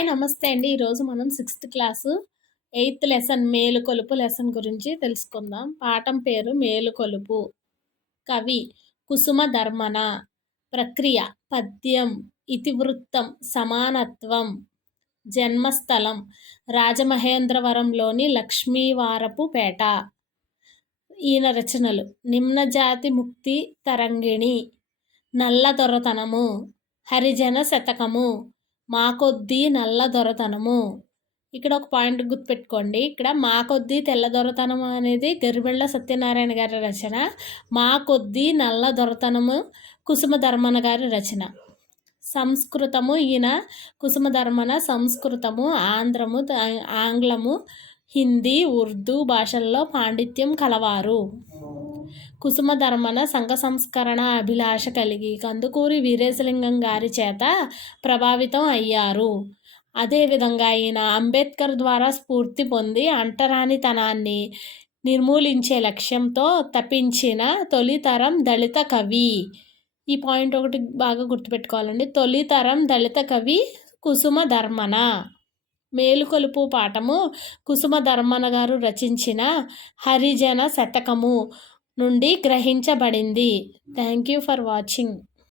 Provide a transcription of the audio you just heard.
Hi నమస్తే అండి. ఈరోజు మనం 6th class 8th lesson మేలుకొలుపు lesson గురించి తెలుసుకుందాం. పాఠం పేరు మేలుకొలుపు. కవి కుసుమ ధర్మన. ప్రక్రియ పద్యం. ఇతివృత్తం సమానత్వం. జన్మస్థలం రాజమహేంద్రవరంలోని లక్ష్మీవారపుపేట. ఈయన రచనలు: నిమ్నజాతి ముక్తి తరంగిణి, నల్ల దొరతనము, హరిజన శతకము, మాకొద్దీ నల్ల దొరతనము. ఇక్కడ ఒక పాయింట్ గుర్తుపెట్టుకోండి. ఇక్కడ మాకొద్దీ తెల్ల దొరతనము అనేది గరిబెళ్ళ సత్యనారాయణ గారి రచన. మాకొద్దీ నల్ల దొరతనము కుసుమధర్మన గారి రచన. సంస్కృతము ఈయన కుసుమధర్మన సంస్కృతము, ఆంగ్లము, హిందీ, ఉర్దూ భాషల్లో పాండిత్యం కలవారు. కుసుమధర్మన సంఘ సంస్కరణ అభిలాష కలిగి కందుకూరి వీరేశలింగం గారి చేత ప్రభావితం అయ్యారు. అదేవిధంగా ఈయన అంబేద్కర్ ద్వారా స్ఫూర్తి పొంది అంటరానితనాన్ని నిర్మూలించే లక్ష్యంతో తపించిన తొలితరం దళిత కవి. ఈ పాయింట్ ఒకటి బాగా గుర్తుపెట్టుకోవాలండి. తొలితరం దళిత కవి కుసుమధర్మన. మేలుకొలుపు పాఠము కుసుమధర్మన గారు రచించిన హరిజన శతకము నుండి గ్రహించబడింది. Thank you for watching.